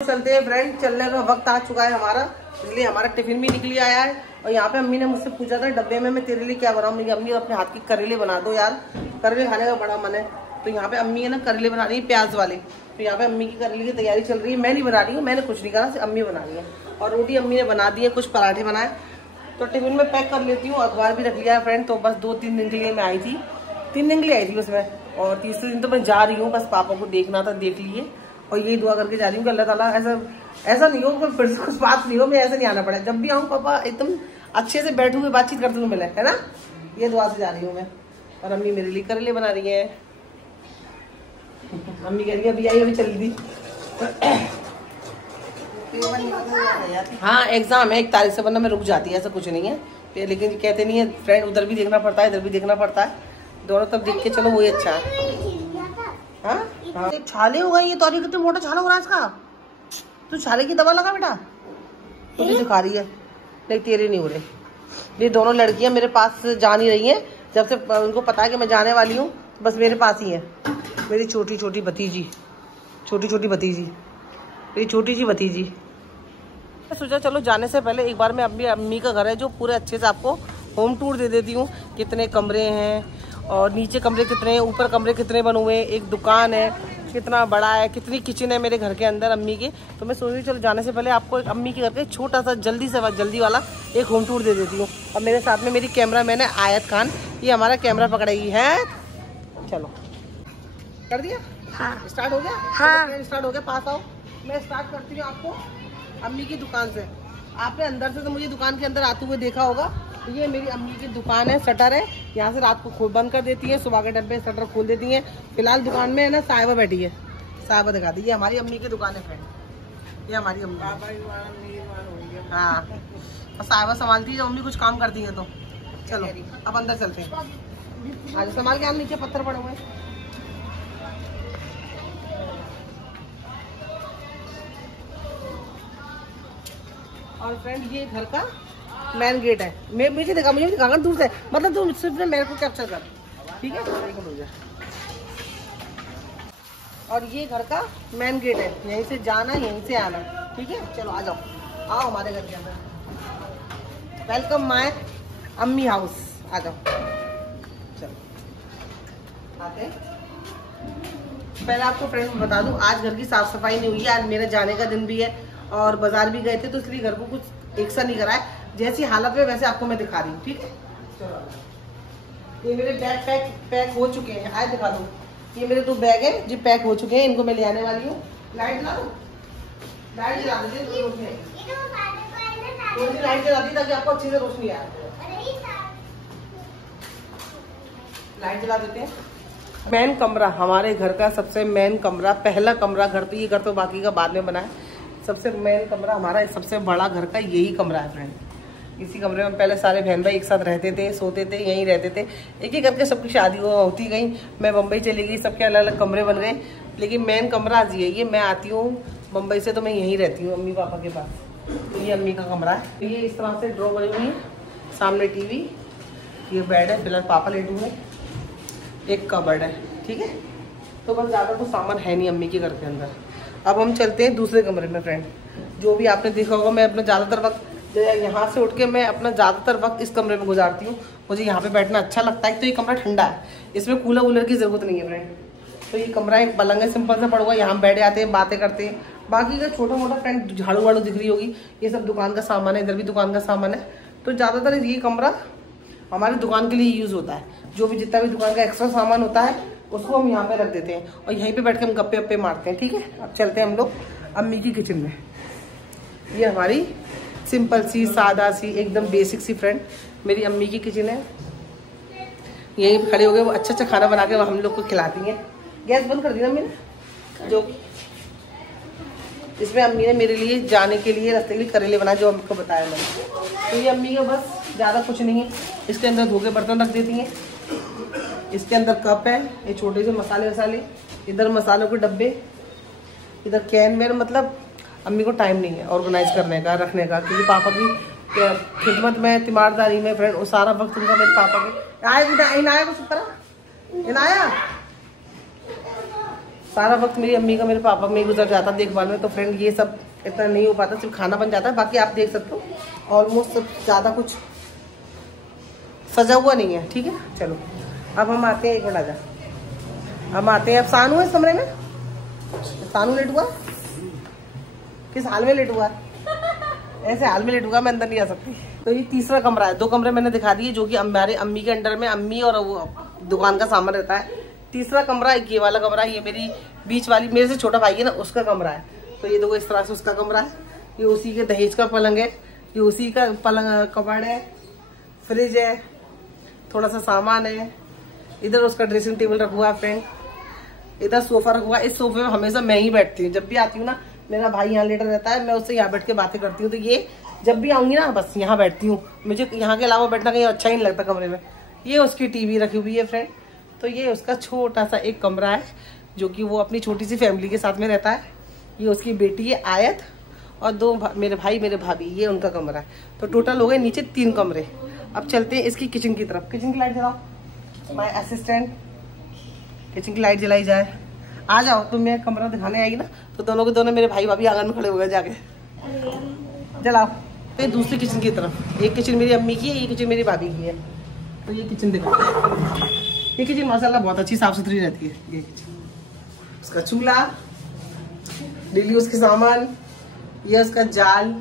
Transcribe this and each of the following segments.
चलते हैं फ्रेंड, चलने का वक्त आ चुका है हमारा, इसलिए हमारा टिफिन भी निकली आया है। और यहाँ पे अम्मी ने मुझसे पूछा था डब्बे में मैं तेरे लिए क्या बनाऊँ। मेरी अम्मी अपने हाथ की करेले बना दो यार, करेले खाने का बड़ा मन है। तो यहाँ पे अम्मी है ना करेले बना रही है प्याज वाले। तो यहाँ पे अम्मी की करेले की तैयारी चल रही है। मैं नहीं बना रही हूँ, मैंने कुछ नहीं करा, अम्मी बना रही है। और रोटी अम्मी ने बना दी है, कुछ पराठे बनाए। तो टिफिन में पैक कर लेती हूँ। अखबार भी रख लिया है फ्रेंड। तो बस 2-3 दिन के लिए मैं आई थी, 3 दिन के लिए आई थी बस मैं। और तीसरे दिन तो मैं जा रही हूँ, बस पापा को देखना था, देख लिए। और यही दुआ करके जा रही हूँ कि अल्लाह ताला ऐसा नहीं हो कि फिर से कुछ बात नहीं हो, मैं ऐसे नहीं आना पड़े। जब भी आऊँ पापा एकदम अच्छे से बैठे हुए बातचीत करते हुए मिले, है ना। ये दुआ से जा रही हूँ मैं। और अम्मी मेरे लिए करेले बना रही है। अम्मी कह रही है अभी आई, अभी चल दी। हाँ एग्जाम है 1 तारीख से, वरना मैं रुक जाती है, ऐसा कुछ नहीं है। लेकिन कहते नहीं है फ्रेंड, उधर भी देखना पड़ता है, इधर भी देखना पड़ता है, दोनों तब देख के चलो वही अच्छा है। हाँ छाले हो गए ये, तो कितने मोटा छाला हो रहा है इसका। तू छाले की दवा लगा बेटा, तुझे दिखा रही है। नहीं तेरे नहीं हो रहे। ये दोनों लड़कियां मेरे पास जा नहीं रही हैं, जब से उनको पता है कि मैं जाने वाली हूँ, बस मेरे पास ही है। मेरी छोटी छोटी भतीजी, मेरी छोटी सी भतीजी। सोचा चलो जाने से पहले एक बार मैं अम्मी का घर है जो पूरे अच्छे से आपको होम टूर दे देती हूँ। कितने कमरे हैं और नीचे कमरे कितने हैं, ऊपर कमरे कितने बने हुए हैं, एक दुकान है कितना बड़ा है, कितनी किचन है मेरे घर के अंदर अम्मी के। तो मैं सोच रही चलो जाने से पहले आपको एक अम्मी के घर के छोटा सा जल्दी वाला एक होम टूर दे देती हूँ। और मेरे साथ में मेरी कैमरा मैन है आयत खान, ये हमारा कैमरा पकड़ेगी है। चलो कर दिया, हाँ स्टार्ट हो गया, हाँ स्टार्ट हो गया। पास आओ, मैं स्टार्ट करती हूँ आपको अम्मी की दुकान से। आपने अंदर से तो मुझे दुकान के अंदर आते हुए देखा होगा। ये मेरी अम्मी की दुकान है, शटर है, यहाँ से रात को बंद कर देती है, सुबह के टाइम पे शटर खोल देती है। फिलहाल दुकान में है ना साहिबा बैठी है, साहिबा दिखा दी। ये हमारी अम्मी की दुकान है फ्रेंड, ये हमारी अम्मी। हाँ और साहिबा संभालती है, अम्मी कुछ काम करती है तो। चलो अब अंदर चलते हैं, आज संभाल के। हम नीचे पत्थर पड़े हुए हैं। और फ्रेंड ये घर का मेन गेट है। मुझे दिखा दूर से, मतलब तू सिर्फ मेरे को कैप्चर कर, ठीक है। और ये घर का मेन गेट है, यहीं से जाना यहीं से आना, ठीक है। चलो आ जाओ, आओ हमारे घर के अंदर। वेलकम माय अम्मी हाउस, आ जाओ। चलो आते हैं। पहले आपको फ्रेंड बता दूं, आज घर की साफ सफाई नहीं हुई है। आज मेरे जाने का दिन भी है और बाजार भी गए थे, तो इसलिए घर को कुछ एक सा नहीं करा है। जैसी हालत में वैसे आपको मैं दिखा रही हूँ, ठीक है। ये मेरे बैग पैक हो चुके हैं, आए दिखा दो। ये मेरे 2 बैग हैं जो पैक हो चुके हैं, इनको मैं ले आने वाली हूँ। लाइट जला दो, लाइट जला दीजिए, लाइट जला दी ताकि आपको अच्छी से रोशनी आए। लाइट जला देते हैं। मेन कमरा, हमारे घर का सबसे मेन कमरा, पहला कमरा घर तो, ये घर तो बाकी का बाद में बना है। सबसे मेन कमरा हमारा, सबसे बड़ा घर का यही कमरा है फ्रेंड। इसी कमरे में पहले सारे बहन भाई एक साथ रहते थे, सोते थे, यहीं रहते थे। एक एक करके सबकी शादी होती गई, मैं मुंबई चली गई, सबके अलग अलग कमरे बन गए। लेकिन मेन कमरा आज ये मैं आती हूँ मुंबई से तो मैं यहीं रहती हूँ अम्मी पापा के पास। तो ये अम्मी का कमरा है। तो ये इस तरह से ड्रॉ बनी हुई है, सामने टीवी, ये बेड है, फिलहाल पापा लेटे हुए, एक कबर्ड है, ठीक है। तो बस ज़्यादा तो सामान है नहीं अम्मी के घर के अंदर। अब हम चलते हैं दूसरे कमरे में फ्रेंड। जो भी आपने देखा होगा, मैं अपना ज़्यादातर वक्त यहाँ से उठ के मैं अपना ज़्यादातर वक्त इस कमरे में गुजारती हूँ। मुझे यहाँ पे बैठना अच्छा लगता है। तो ये कमरा ठंडा है, इसमें कूलर वूलर की ज़रूरत नहीं है फ्रेंड। तो ये कमरा एक पलंग है, सिंपल सा पड़ा हुआ, यहाँ बैठ जाते हैं, बातें करते हैं। बाकी का छोटा मोटा फ्रेंड झाड़ू वाड़ू दिख रही होगी, ये सब दुकान का सामान है, इधर भी दुकान का सामान है। तो ज़्यादातर ये कमरा हमारी दुकान के लिए यूज़ होता है। जो भी जितना भी दुकान का एक्स्ट्रा सामान होता है उसको हम यहाँ पे रख देते हैं और यहीं पे बैठ के हम गप्पे वप्पे मारते हैं, ठीक है। अब चलते हैं हम लोग अम्मी की किचन में। ये हमारी सिंपल सी, सादा सी, एकदम बेसिक सी फ्रेंड मेरी अम्मी की किचन है। यहीं खड़े हो गए, वो अच्छा खाना बना के हम लोग को खिलाती हैं। गैस बंद कर दी ना अम्मी ने। जो इसमें अम्मी ने मेरे लिए जाने के लिए रास्ते के लिए करेले बनाए, जो हमको बताया मैंने। तो ये अम्मी का बस ज़्यादा कुछ नहीं है। इसके अंदर धो के बर्तन रख देती हैं, इसके अंदर कप है, ये छोटे से मसाले वसाले, इधर मसालों के डब्बे, इधर कैन वैन। मतलब अम्मी को टाइम नहीं है ऑर्गेनाइज करने का, रखने का, क्योंकि पापा की खिदमत में, तीमारदारी में फ्रेंड, वो सारा वक्त उनका मेरे पापा के। आया इनाया को सुपरा, इनाया सारा वक्त मेरी अम्मी का मेरे पापा में ही गुजर जाता देखभाल में। तो फ्रेंड ये सब इतना नहीं हो पाता, सिर्फ खाना बन जाता है। बाकी आप देख सकते हो ऑलमोस्ट सब ज़्यादा कुछ सजा हुआ नहीं है। ठीक है, चलो अब हम आते हैं, एक मिनट आ जा, हम आते हैं। अब सानू है इस कमरे में, सानू लेट हुआ, किस हाल में लेट हुआ? ऐसे हाल में लेट हुआ, मैं अंदर नहीं आ सकती। तो ये तीसरा कमरा है। 2 कमरे मैंने दिखा दिए जो कि हमारे अम्मी के अंडर में, अम्मी और वो दुकान का सामान रहता है। तीसरा कमरा एक ये वाला कमरा है, ये मेरी बीच वाली मेरे से छोटा भाई है ना, उसका कमरा है। तो ये देखो इस तरह से उसका कमरा है। ये उसी के दहेज का पलंग है, ये उसी का पलंग कबर्ड है, फ्रिज है, थोड़ा सा सामान है। इधर उसका ड्रेसिंग टेबल रखा हुआ है फ्रेंड, इधर सोफा रखा हुआ है। इस सोफे में हमेशा मैं ही बैठती हूँ, जब भी आती हूँ ना मेरा भाई यहाँ लेटर रहता है, मैं उससे यहाँ बैठ के बातें करती हूँ। तो ये जब भी आऊंगी ना बस यहाँ बैठती हूँ, मुझे यहाँ के अलावा बैठना कहीं अच्छा ही नहीं लगता कमरे में। ये उसकी टीवी रखी हुई है फ्रेंड। तो ये उसका छोटा सा एक कमरा है जो कि वो अपनी छोटी सी फैमिली के साथ में रहता है। ये उसकी बेटी है आयत और 2 मेरे भाई मेरे भाभी, ये उनका कमरा है। तो टोटल हो गए नीचे 3 कमरे। अब चलते हैं इसकी किचन की तरफ। किचन की लाइट जलाओ, माय असिस्टेंट, किचन की लाइट जलाई जाए। आ जाओ, तुम मैं कमरा दिखाने आएगी ना तो दोनों के दोनों मेरे भाई भाभी आंगन में खड़े हो गए जाके। जलाओ। तो दूसरी किचन की तरफ, एक किचन मेरी अम्मी की है, ये किचन मेरी भाभी की है। तो ये किचन देखो, ये किचन माशाल्लाह बहुत अच्छी साफ सुथरी रहती है। ये किचन, उसका चूल्हा, डेली उसके सामान, ये उसका जाल,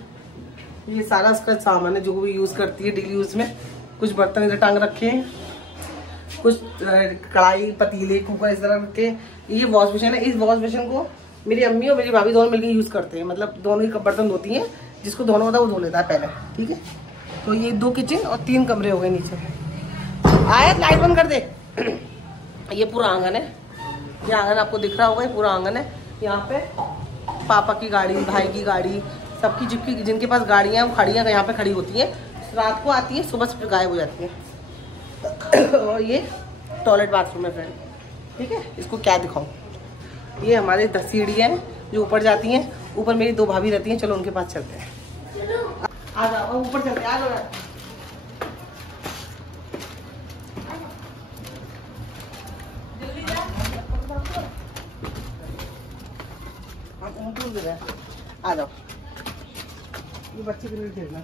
ये सारा उसका सामान है जो वो यूज करती है डेली यूज में। कुछ बर्तन इधर टांग रखे हैं, कुछ कढ़ाई पतीले कुकर इस तरह रखे। ये वॉश बेसिन है, इस वॉश बेसिन को मेरी अम्मी और मेरी भाभी दोनों मिलकर यूज करते हैं। मतलब दोनों ही बर्तन धोती हैं, जिसको धोना होता है वो धो लेता है पहले। ठीक है, तो ये 2 किचन और 3 कमरे हो गए नीचे। आयत लाइट बंद कर दे। ये पूरा आंगन है, ये आंगन आपको दिख रहा होगा, ये पूरा आंगन है। यहाँ पे पापा की गाड़ी, भाई की गाड़ी, सबकी जिनके पास गाड़ियाँ वो खड़ी हैं, यहाँ पे खड़ी होती हैं। रात को आती है, सुबह से गायब हो जाती है। और ये टॉयलेट बाथरूम है फ्रेंड। ठीक है, इसको क्या दिखाऊं, ये हमारे 10 सीढ़ियाँ हैं जो ऊपर जाती हैं। ऊपर मेरी 2 भाभी रहती हैं, चलो उनके पास चलते हैं। आ जाओ ऊपर चलते हैं, आ जाओ। आ जाओ, ये बच्चे के लिए खेलना।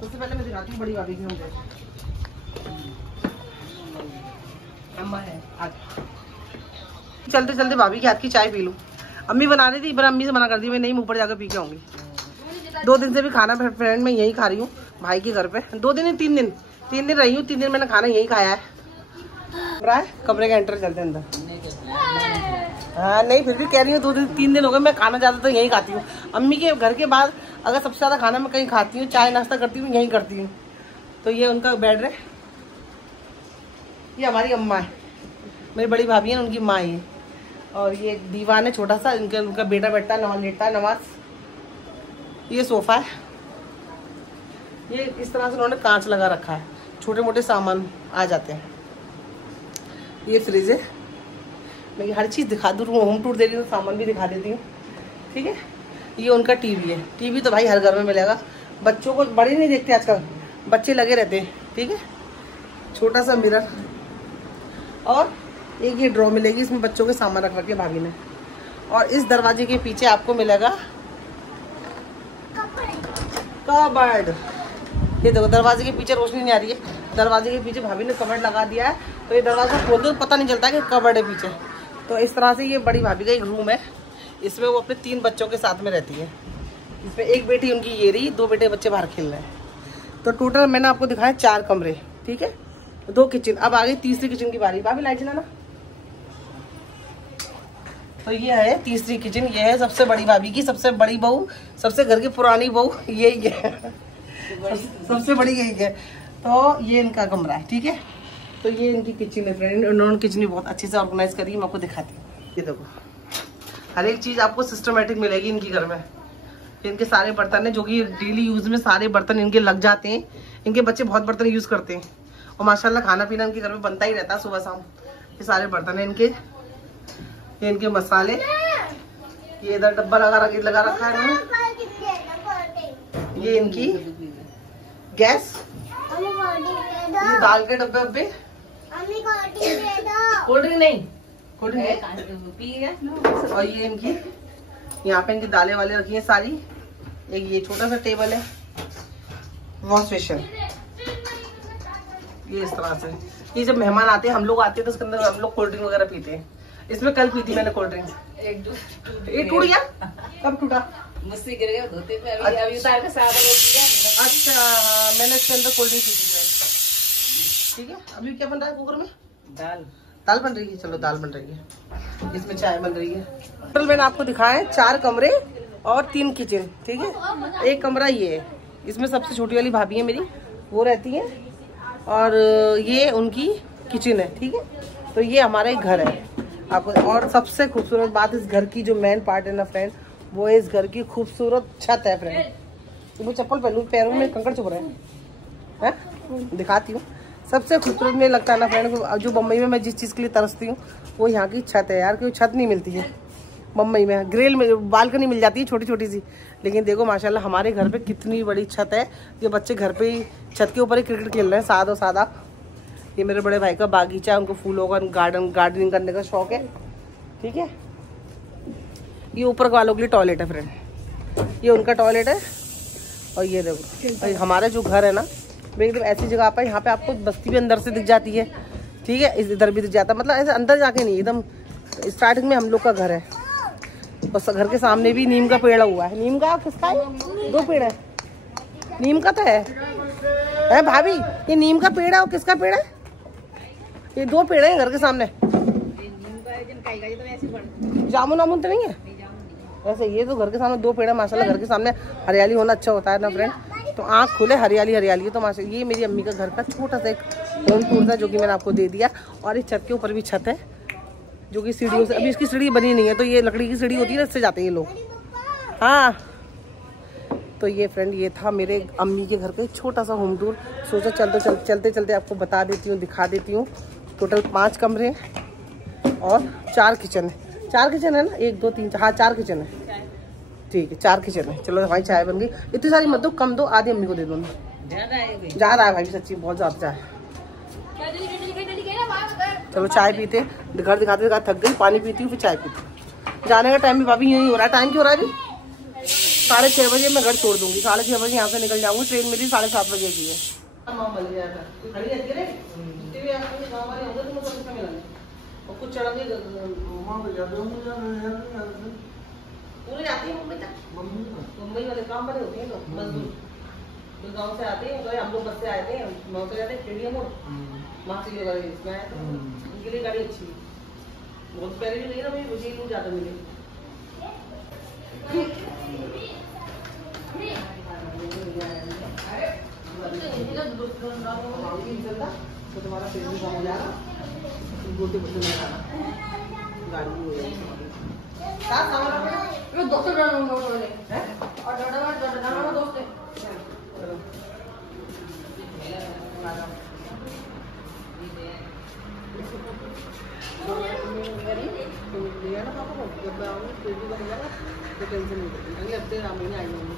सबसे पहले मैं दिखाती हूँ बड़ी भाभी की मुझे अम्मा है। आज चलते चलते भाभी के हाथ की चाय पी लूँ। अम्मी बना रही थी पर अम्मी से मना कर दी, मैं नहीं ऊपर जाकर पी के आऊंगी। 2 दिन से भी खाना फ्रेंड मैं यही खा रही हूँ भाई के घर पे। 2 दिन नहीं 3 दिन रही हूँ। 3 दिन मैंने खाना यही खाया है। कमरे का एंटर चलते अंदर। हाँ नहीं, फिर भी कह रही हूँ 2-3 दिन हो गए मैं खाना ज्यादा तो यही खाती हूँ। अम्मी के घर के बाद अगर सबसे ज्यादा खाना मैं कहीं खाती हूँ, चाय नाश्ता करती हूँ, यही करती हूँ। तो ये उनका बेड है, ये हमारी अम्मा है, मेरी बड़ी भाभी है उनकी माँ है। और ये दीवान है छोटा सा, उनका बेटा बैठता है, नमाज लेटता है नमाज। ये सोफा है, ये इस तरह से उन्होंने कांच लगा रखा है, छोटे मोटे सामान आ जाते हैं। ये फ्रिज है, मैं हर चीज़ दिखा दूँ, होम टूर दे रही हूँ, सामान भी दिखा देती हूँ। ठीक है, ये उनका टीवी है। टीवी तो भाई हर घर में मिलेगा, बच्चों को बड़े नहीं देखते आजकल, बच्चे लगे रहते हैं। ठीक है, छोटा सा मिरर और एक ये ड्रॉ मिलेगी, इसमें बच्चों के सामान रख रखे भाभी ने। और इस दरवाजे के पीछे आपको मिलेगा कबर्ड। ये देखो दरवाजे के पीछे रोशनी नहीं आ रही है, दरवाजे के पीछे भाभी ने कबर्ड लगा दिया है। तो ये दरवाजा खोल दो पता नहीं चलता है कि कबर्ड है पीछे। तो इस तरह से ये बड़ी भाभी का एक रूम है, इसमें वो अपने 3 बच्चों के साथ में रहती है। इसमें एक बेटी उनकी ये रही, 2 बेटे बच्चे बाहर खेल रहे हैं। तो टोटल मैंने आपको दिखाया 4 कमरे। ठीक है, 2 किचन। अब आ गई तीसरी किचन की बारी। भाभी लाइट चलाना। तो ये है तीसरी किचन, ये है सबसे बड़ी भाभी की, सबसे बड़ी बहू, सबसे घर की पुरानी बहू यही है, सबसे बड़ी यही है। तो ये इनका कमरा है। ठीक है, तो ये इनकी किचन है फ्रेंड। उन्होंने किचन भी बहुत अच्छे से ऑर्गेनाइज करी है, मैं आपको दिखाती हूँ। ये देखो हर एक चीज़ आपको सिस्टमेटिक मिलेगी इनकी घर में। इनके सारे बर्तन है जो कि डेली यूज में सारे बर्तन इनके लग जाते हैं। इनके बच्चे बहुत बर्तन यूज करते हैं और माशाल्लाह खाना पीना इनके घर में बनता ही रहता है सुबह शाम। ये सारे बर्तन है इनके, ये इनके मसाले, ये इधर डब्बा लगा रखा है इन्होंने। ये इनकी गैस, ये दाल के डब्बे, कोल्ड ड्रिंक नहीं, और ये इनकी यहाँ पे इनकी दालें वाले रखी है सारी। एक ये छोटा सा टेबल है, वॉश बेसिन, ये इस तरह से। ये जब मेहमान आते हैं, हम लोग आते हैं तो उसके अंदर हम लोग कोल्ड ड्रिंक वगैरह पीते हैं। इसमें कल पी थी मैंने कोल्ड ड्रिंक, एक टूट गया। कब टूटा? मुझसे गिर गया धोते पे। अभी उतार के साथ अच्छा हाँ, मैंने इसके अंदर कोल्ड ड्रिंक पी थी। ठीक है, अभी क्या बन रहा है कुकर में? दाल बन रही है। चलो दाल बन रही है, इसमें चाय बन रही है। टोटल मैंने आपको दिखाया 4 कमरे और 3 किचन। ठीक है, एक कमरा ये है, इसमें सबसे छोटी वाली भाभी है मेरी, वो रहती है, और ये उनकी किचन है। ठीक है, तो ये हमारा एक घर है आपको। और सबसे खूबसूरत बात इस घर की, जो मेन पार्ट है ना फ्रेंड, वो है इस घर की खूबसूरत छत है फ्रेंड। तो वो चप्पल पहनूं, पैरों में कंकड़ चुभ रहे हैं, दिखाती हूँ। सबसे खूबसूरत मुझे लगता है ना फ्रेंड, जो बम्बई में मैं जिस चीज़ के लिए तरसती हूँ वो यहाँ की छत है यार। क्योंकि छत नहीं मिलती है बम्बई में, ग्रिल में बालकनी मिल जाती है छोटी छोटी सी, लेकिन देखो माशाल्लाह हमारे घर पे कितनी बड़ी छत है। ये बच्चे घर पे ही छत के ऊपर ही क्रिकेट खेल रहे हैं, सादा सादा। ये मेरे बड़े भाई का बागीचा है, उनको फूलों का गार्डनिंग करने का शौक है। ठीक है, ये ऊपर वालों के लिए टॉयलेट है फ्रेंड, ये उनका टॉयलेट है। और ये देखो हमारा जो घर है ना, एकदम ऐसी जगह पर, यहाँ पे आपको बस्ती भी अंदर से दिख जाती है। ठीक है, इधर भी दिख जाता है, मतलब ऐसे अंदर जाके नहीं, एकदम स्टार्टिंग में हम लोग का घर है। और घर के सामने भी नीम का पेड़ हुआ है। नीम का किसका है? 2 पेड़ है, नीम का तो है भाभी। ये नीम का पेड़ है और किसका पेड़ है? ये 2 पेड़ है घर के सामने। जामुन वामुन तो नहीं है वैसे। ये तो घर के सामने 2 पेड़ है माशाल्लाह। घर के सामने हरियाली होना अच्छा होता है ना फ्रेंड, तो आँख खुले हरियाली हरियाली है। तो माशा ये मेरी अम्मी का घर का छोटा सा एक होम टूर था, जो कि मैंने आपको दे दिया। और इस छत के ऊपर भी छत है, जो कि सीढ़ियों से, अभी इसकी सीढ़ी बनी नहीं है, तो ये लकड़ी की सीढ़ी होती है ना, इससे जाते हैं ये लोग। हाँ, तो ये फ्रेंड ये था मेरे अम्मी के घर का छोटा सा होम टूर। सोचा चलते चलते आपको बता देती हूँ, दिखा देती हूँ। टोटल 5 कमरे और 4 किचन है। 4 किचन है ना, 1 2 3 हाँ 4 किचन है। ठीक है, 4 किचन है। चलो हमारी चाय बन गई। इतनी सारी मत दो, कम दो, आधी अम्मी को दे दो। ज़्यादा है भाई, सच्ची बहुत ज़्यादा चाय। चलो चाय पीते, घर दिखाते थक गई। पानी पीती हूँ, फिर चाय पीती हूँ। जाने का टाइम भी भाभी यही हो रहा है। टाइम क्यों हो रहा है अभी? 6:30 बजे मैं घर छोड़ दूंगी। 6:30 बजे यहाँ से निकल जाऊंगी। ट्रेन मेरी 7:30 बजे की है। कुछ चढ़ाने पूरे आती है मुंबई तक। मुंबई वाले काम बड़े होते हैं लोग, मजदूर तो गाँव से आते हैं। हम लोग बस से आए थे, गाँव से जाते स्टेडियम मोड़, वहाँ से ये इसमें आए थे। उनके लिए गाड़ी अच्छी है, बहुत पहले भी नहीं ना, मुझे ही ज़्यादा मिले। तो तुम्हारा पेट भी कम हो जाएगा, गोटे बच्चे नहीं खाना, गाड़ी भी हो जाएगी। दोस्तों और दोस्त तो टेंशन नहीं करती। अगले हफ्ते महीने आई होंगे।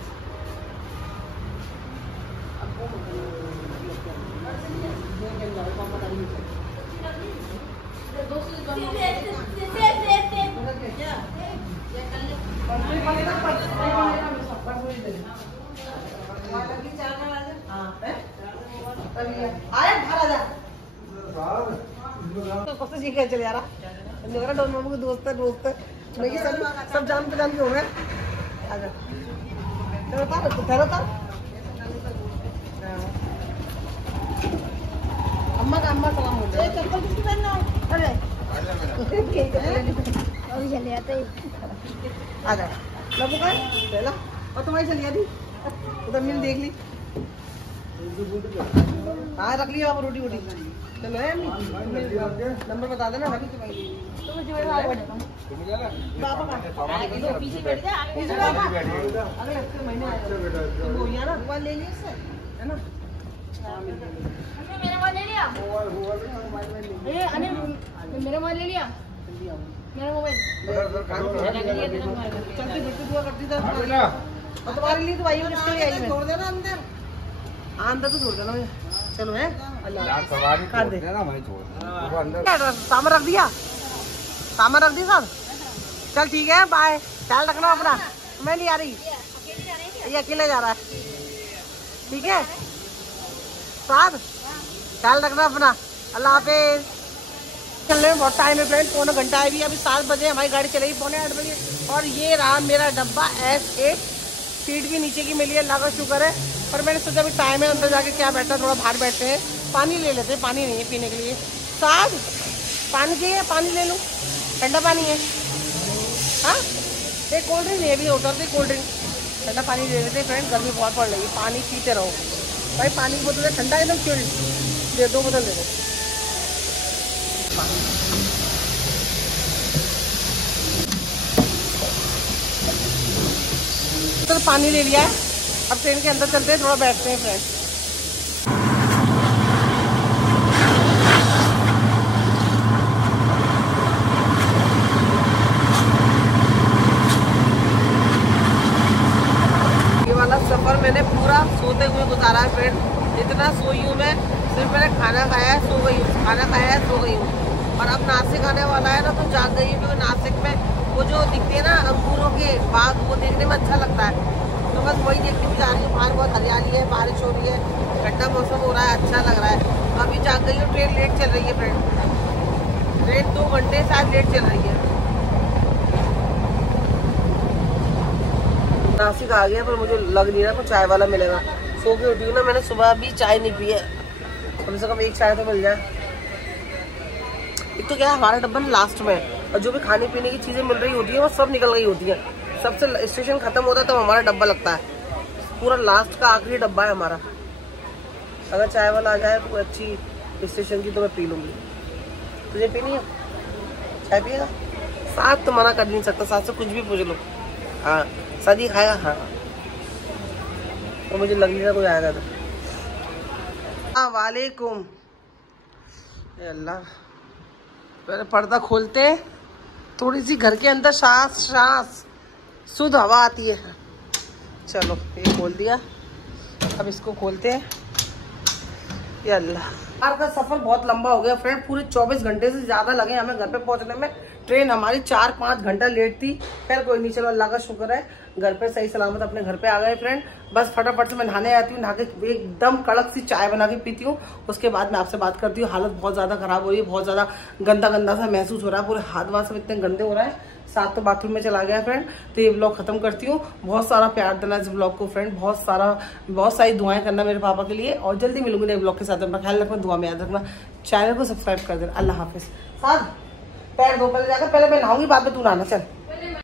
चले यार, डोनमामू के दोस्त है सब जान पहचान के हो गए। अम्मा का सलाम बोल रहे। चप्पल किसकी पहनना है? अरे चले आते आ जा लबू का पहला। और तुम्हारी चली आती उधर मिल देख ली। हाँ रख लिया आप रोटी वोटी। चलो है नंबर बता देना। अगले महीने ना मोबाइल ले लिया इससे, है ना? मेरा मोबाइल ले लिया। मेरा मोबाइल ले लिया। मेरा मोबाइल चलती फिरती दुआ करती था। और तुम्हारे लिए तो आई हो, किसके लिए आई? छोड़ देना अंदर, अंदर तो छोड़ देना। चलो है अल्लाह सामान रख दिया। सामान रख दी सब। चल ठीक है, बाय, ख्याल रखना अपना। मैं नहीं आ रही, ये अकेले जा रहा है। ठीक है साथ, ख्याल रखना अपना। अल्लाह हाफिज। चलने में बहुत टाइम है फ्रेंड, पौना घंटा है भी। अभी 7 बजे हमारी गाड़ी चलेगी, पौने 8 बजे। और ये रहा मेरा डब्बा S8। सीट भी नीचे की मिली है, अल्लाह का शुक्र है। पर मैंने सोचा अभी टाइम है, अंदर जाके क्या बैठा, थोड़ा बाहर बैठते हैं, पानी ले लेते हैं। पानी नहीं है पीने के लिए। साथ पानी चाहिए, पानी ले लूँ, ठंडा पानी है। हाँ, एक कोल्ड ड्रिंक नहीं है, अभी उतरते कोल्ड ड्रिंक, ठंडा पानी ले लेते हैं फ्रेंड। गर्मी बहुत पड़ रही है, पानी पीते रहो भाई। पानी की बोतल है ठंडा एकदम चिल्ड, दे 2 बोतल दे दो। तो पानी ले लिया है, अब ट्रेन के अंदर चलते हैं, थोड़ा बैठते हैं फ्रेंड। ये वाला सफर मैंने पूरा सोते हुए गुजारा है फ्रेंड। इतना सोई हूँ मैं, सिर्फ मैंने खाना खाया है, सो गई हूँ, खाना खाया है, सो गई हूँ। और अब नासिक आने वाला है ना, तो जाग गई हूँ, क्योंकि नासिक में वो जो दिखते हैं ना अंगूरों के बाग, वो देखने में अच्छा लगता है। तो बस वही देखते हुए जा रही हूँ। बाहर बहुत हरियाली है, बारिश हो रही है, ठंडा मौसम हो रहा है, अच्छा लग रहा है। अभी जाग गई हूँ, ट्रेन लेट चल रही है फ्रेंड। ट्रेन 2 घंटे शायद लेट चल रही है। नासिक आ गया, पर मुझे लग नहीं रहा कुछ चाय वाला मिलेगा। सो के उठी हूँ ना, मैंने सुबह भी चाय नहीं पी है, कम से कम एक चाय तो मिल जाए। एक तो क्या है, हमारा डब्बा लास्ट में है, और जो भी खाने पीने की चीजें मिल रही होती है वो सब निकल गई होती है। सबसे स्टेशन खत्म होता है तो हमारा डब्बा लगता है, पूरा लास्ट का आखिरी डब्बा है हमारा। अगर चाय वाला आ जाए तो अच्छी स्टेशन की, तो मैं पी लूंगी। तुझे पीनी है चाय? पिएगा? साथ तो मना कर नहीं सकता, साथ से कुछ भी पूछ लो। हाँ, शादी खाएगा? हाँ, तो मुझे लग नहीं रहा कोई आएगा। तो वालेकुम। अल्लाह, पहले पर्दा खोलते, थोड़ी सी घर के अंदर सांस शुद्ध हवा आती है। चलो ये खोल दिया, अब इसको खोलते हैं। या अल्लाह, कार का सफर बहुत लंबा हो गया फ्रेंड, पूरे 24 घंटे से ज्यादा लगे हमें घर पे पहुंचने में। ट्रेन हमारी 4-5 घंटा लेट थी, खैर कोई नहीं, चलो अल्लाह का शुक्र है, घर पे सही सलामत अपने घर पे आ गए फ्रेंड। बस फटाफट से मैं नहाने आती हूँ, नहा के एकदम कड़क सी चाय बना के पीती हूँ, उसके बाद मैं आपसे बात करती हूँ। हालत बहुत ज्यादा खराब हो रही है, बहुत ज्यादा गंदा गंदा सा महसूस हो रहा है, पूरे हाथ वाथ सब इतने गंदे हो रहा है। साथ तो बाथरूम में चला गया फ्रेंड। तो ये ब्लॉग खत्म करती हूँ। बहुत सारा प्यार देना इस ब्लॉग को फ्रेंड, बहुत सारी दुआएं करना मेरे पापा के लिए, और जल्दी मिलूंगी नए ब्लॉग के साथ। अपना ख्याल रखना, दुआ में याद रखना, चैनल को सब्सक्राइब कर देना। अल्लाह हाफिज। साथ पैर धो, पहले जाकर, पहले मैं नहाऊंगी, बाद में तू नहाना। चल।